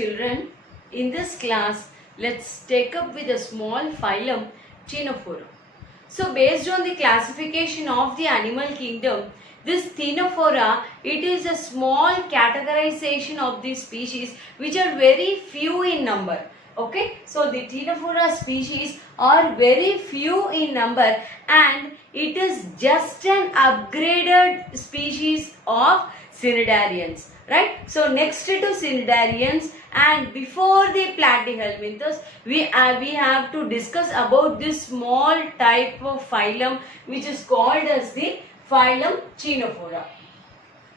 children, in this class, let's take up with a small phylum, Ctenophora. So based on the classification of the animal kingdom, this Ctenophora, it is a small categorization of the species which are very few in number. Okay, so the Ctenophora species are very few in number and it is just an upgraded species of cnidarians. Right, so next to cnidarians and before the platyhelminthes, we have to discuss about this small type of phylum which is called as the phylum Ctenophora.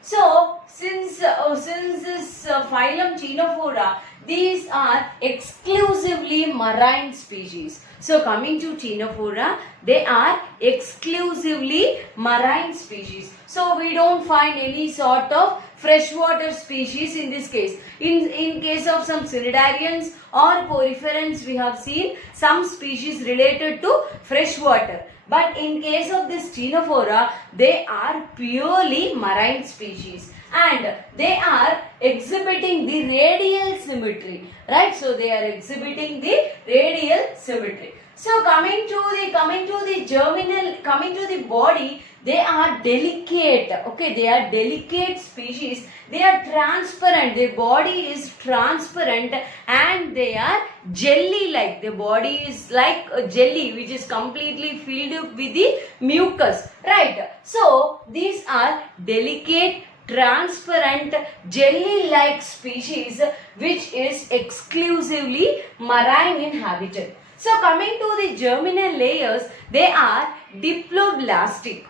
So since this phylum Ctenophora, these are exclusively marine species. So coming to Ctenophora, they are exclusively marine species. So we don't find any sort of freshwater species in this case. In case of some cnidarians or poriferans, we have seen some species related to freshwater. But in case of this Ctenophora, they are purely marine species and they are exhibiting the radial symmetry, right? So they are exhibiting the radial symmetry. So coming to the body, they are delicate. Okay, they are delicate species. They are transparent. Their body is transparent and they are jelly-like. The body is like a jelly which is completely filled with the mucus. Right. So these are delicate, transparent, jelly-like species which is exclusively marine in habitat. So coming to the germinal layers, they are diploblastic.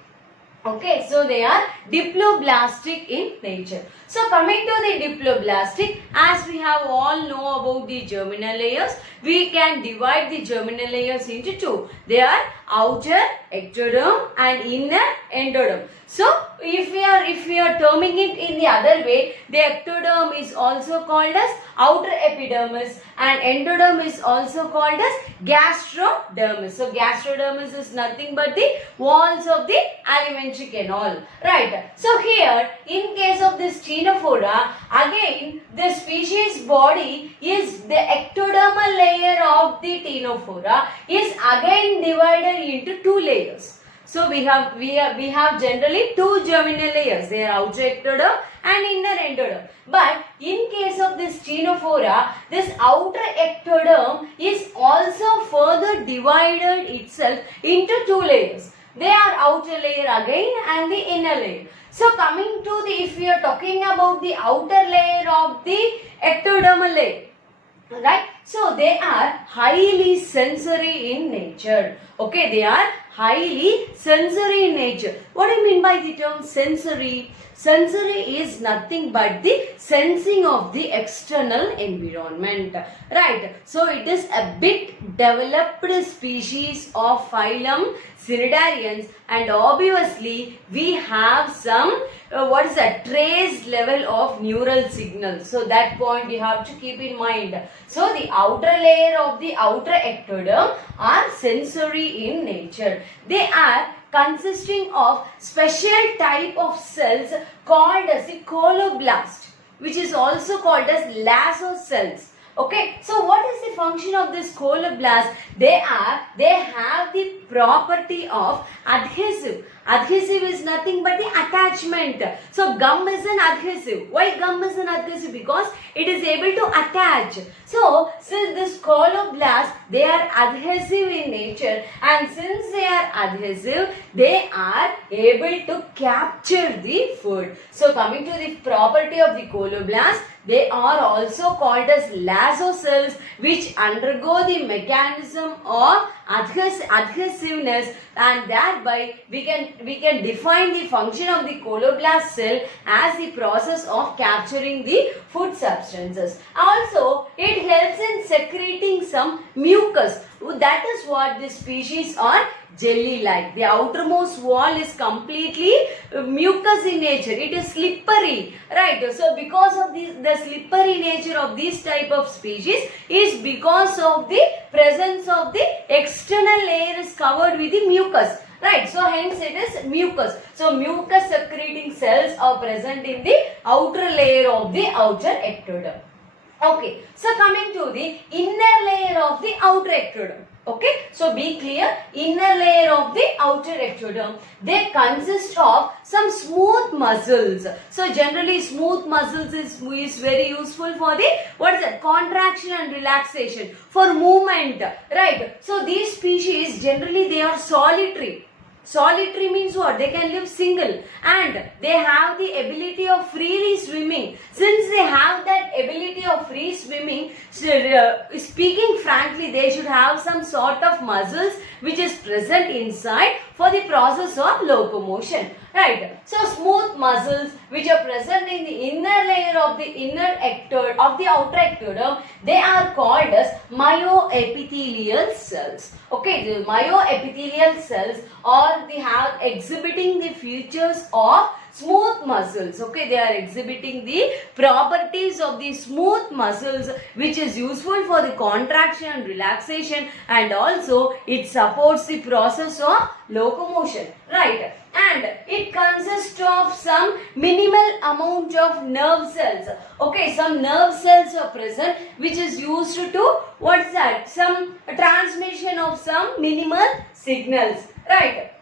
Okay, so they are diploblastic in nature. So coming to the diploblastic, as we have all know about the germinal layers, we can divide the germinal layers into two. They are outer ectoderm and inner endoderm. So if we are terming it in the other way, the ectoderm is also called as outer epidermis and endoderm is also called as gastrodermis. So gastrodermis is nothing but the walls of the alimentary canal. Right. So here in case of this Ctenophora, again the species body is the ectodermal layer of the Ctenophora is again divided into two layers. So we have generally two germinal layers. They are outer ectoderm and inner endoderm. But in case of this Ctenophora, this outer ectoderm is also further divided itself into two layers. They are outer layer again and the inner layer. So coming to the, if we are talking about the outer layer of the ectodermal layer, right? So they are highly sensory in nature. Okay, they are highly sensory in nature. What do you mean by the term sensory? Sensory is nothing but the sensing of the external environment. Right. So it is a bit developed species of phylum cnidarians and obviously we have some trace level of neural signals. So that point you have to keep in mind. So the outer layer of the outer ectoderm are sensory in nature. They are consisting of special type of cells called as the coloblast, which is also called as lasso cells. Okay, so what is the function of this coloblast? They have the property of adhesive. Adhesive is nothing but the attachment. So gum is an adhesive. Why gum is an adhesive? Because it is able to attach. So since this coloblast, they are adhesive in nature and since they are adhesive, they are able to capture the food. So coming to the property of the coloblast, they are also called as lasso cells which undergo the mechanism of adhesiveness and thereby we can define the function of the coloblast cell as the process of capturing the food substances. Also, it helps in secreting some mucus. That is what this species are jelly-like. The outermost wall is completely mucus in nature. It is slippery, right? So because of the slippery nature of this type of species is because of the presence of the external layer is covered with the mucus. Right, so hence it is mucus. So mucus secreting cells are present in the outer layer of the outer ectoderm. Okay, so coming to the inner layer of the outer ectoderm. Okay, so be clear, inner layer of the outer ectoderm, they consist of some smooth muscles. So generally smooth muscles is very useful for the, what is that, contraction and relaxation, for movement, right? So these species generally they are solitary. Solitary means what? They can live single and they have the ability of freely swimming. Since they have that ability of free swimming, speaking frankly, they should have some sort of muscles which is present inside for the process of locomotion. Right. So smooth muscles which are present in the inner layer of the outer ectoderm, they are called as myoepithelial cells. Okay, the myoepithelial cells, or they have exhibiting the features of smooth muscles. Okay, they are exhibiting the properties of the smooth muscles which is useful for the contraction and relaxation, and also it supports the process of locomotion. Right. And it consists of some minimal amount of nerve cells. Okay, some nerve cells are present which is used to, what's that, some transmission of some minimal signals. Right.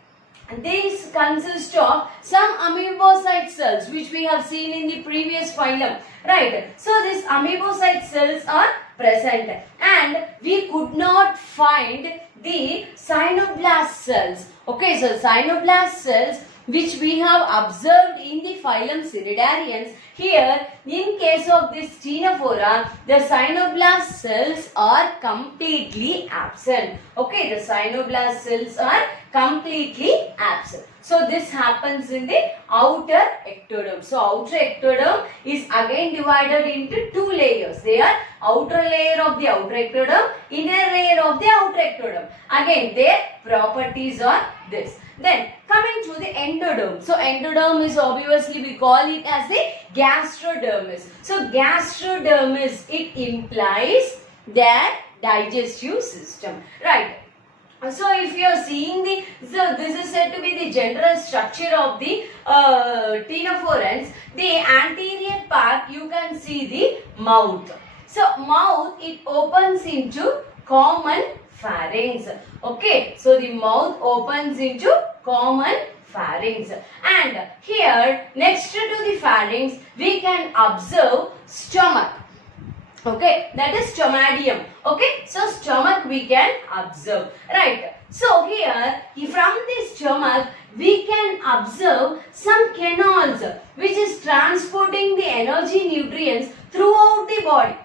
These consist of some amoebocyte cells which we have seen in the previous phylum. Right. So these amoebocyte cells are present and we could not find the cyanoblast cells. Okay, so cyanoblast cells which we have observed in the phylum Cnidarians. Here, in case of this Ctenophora, the cyanoblast cells are completely absent. Okay, the cyanoblast cells are completely absent. So this happens in the outer ectoderm. So outer ectoderm is again divided into two layers. They are outer layer of the outer ectoderm, inner layer of the outer ectoderm. Again, their properties are this. Then coming to the endoderm. So endoderm is obviously, we call it as the gastrodermis. So gastrodermis, it implies their digestive system. Right. So if you are seeing the, so this is said to be the general structure of the ctenophorans. The anterior part, you can see the mouth. So mouth, it opens into common pharynx. Okay, so the mouth opens into common pharynx, and here next to the pharynx we can observe stomach. Okay, that is stomatium. Okay, so stomach we can observe. Right. So here from the stomach we can observe some canals which is transporting the energy nutrients throughout the body.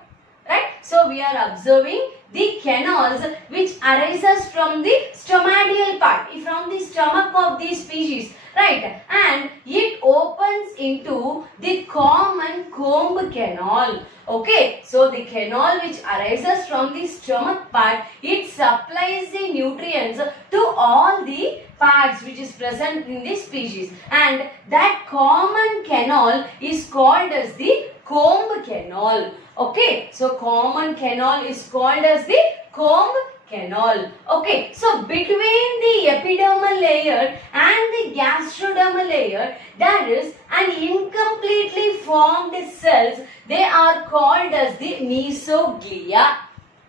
Right. So we are observing the canals which arises from the stomatial part, from the stomach of the species. Right. And it opens into the common comb canal. Okay, so the canal which arises from the stomach part, it supplies the nutrients to all the parts which is present in the species, and that common canal is called as the comb canal. Okay, so common canal is called as the comb canal. Okay, so between the epidermal layer and the gastrodermal layer, there is an incompletely formed cells. They are called as the mesoglia.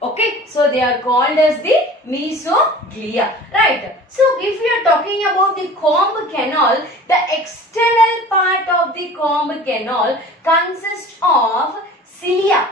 Okay, so they are called as the mesoglia. Right. So if we are talking about the comb canal, the external part of the comb canal consists of cilia.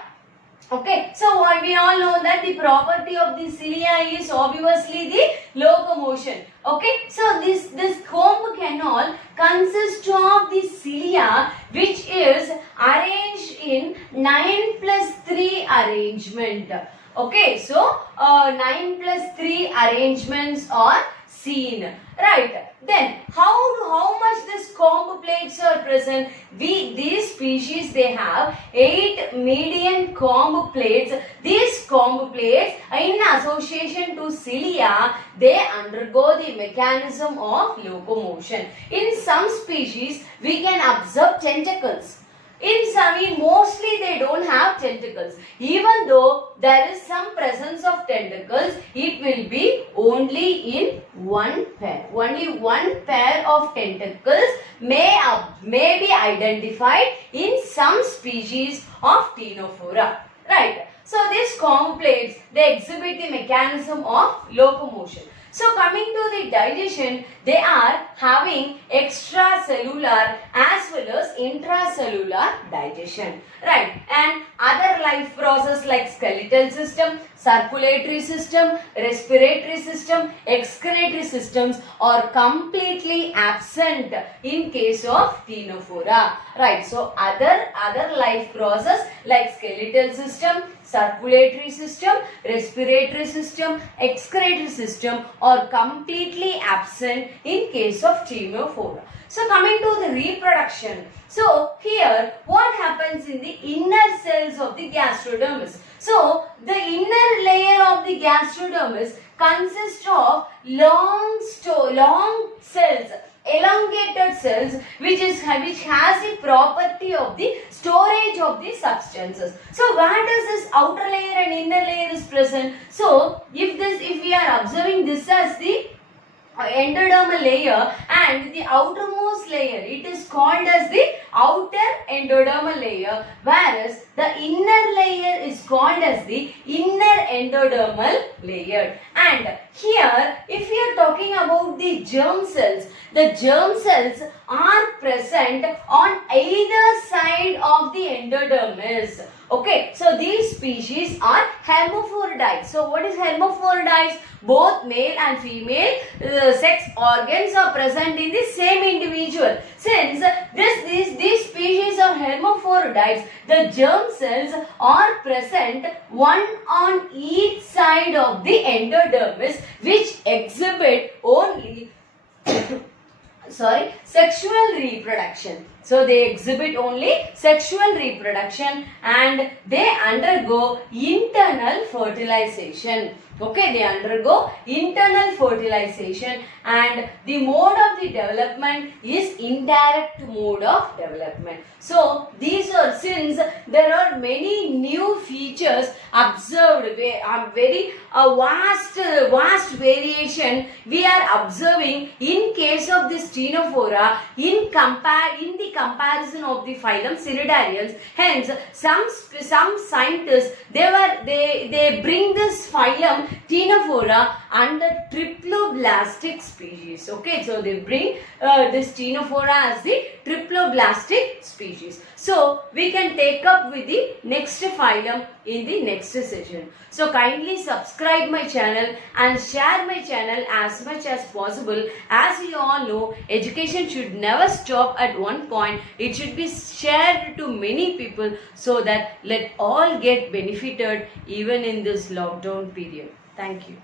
Okay, so we all know that the property of the cilia is obviously the locomotion. Okay, so this comb canal consists of the cilia which is arranged in 9+3 arrangement. Okay, so 9+3 arrangements are seen. Right. Then how much this comb plates are present? These species, they have 8 median comb plates. These comb plates, in association to cilia, they undergo the mechanism of locomotion. In some species, we can observe tentacles. In some, mostly they don't have tentacles. Even though there is some presence of tentacles, it will be only in one pair. Only one pair of tentacles may be identified in some species of Ctenophora. right? So these complaints, they exhibit the mechanism of locomotion. So coming to the digestion, they are having extracellular as well as intracellular digestion, right? And other life process like skeletal system, circulatory system, respiratory system, excretory systems are completely absent in case of Ctenophora, right? So other life process like skeletal system, circulatory system, respiratory system, excretory system are completely absent in case of Ctenophora. So coming to the reproduction. So here what happens in the inner cells of the gastrodermis? So the inner layer of the gastrodermis consists of long cells, elongated cells which has the property of the storage of the substances. So where does this outer layer and inner layer is present? So if we are observing this as the endodermal layer and the outermost layer, it is called as the outer endodermal layer, whereas the inner layer is called as the inner endodermal layer. And here if we are talking about the germ cells, the germ cells are present on either side of the endodermis. Okay, so these species are hermaphrodites. So what is hermaphrodites? Both male and female sex organs are present in the same individual. Since these species are hermaphrodites, the germ cells are present one on each side of the endodermis, which exhibit only sexual reproduction. So they exhibit only sexual reproduction and they undergo internal fertilization. Okay, they undergo internal fertilization and the mode of the development is indirect mode of development. So these are, since there are many new features observed, very vast variation we are observing in case of this Ctenophora in the comparison of the phylum Cnidarians. Hence some scientists they bring this phylum Ctenophora under triploblastic species. Okay, so they bring this Ctenophora as the triploblastic species. So we can take up with the next phylum in the next session. So kindly subscribe my channel and share my channel as much as possible. As you all know, education should never stop at one point. It should be shared to many people so that let all get benefited even in this lockdown period. Thank you.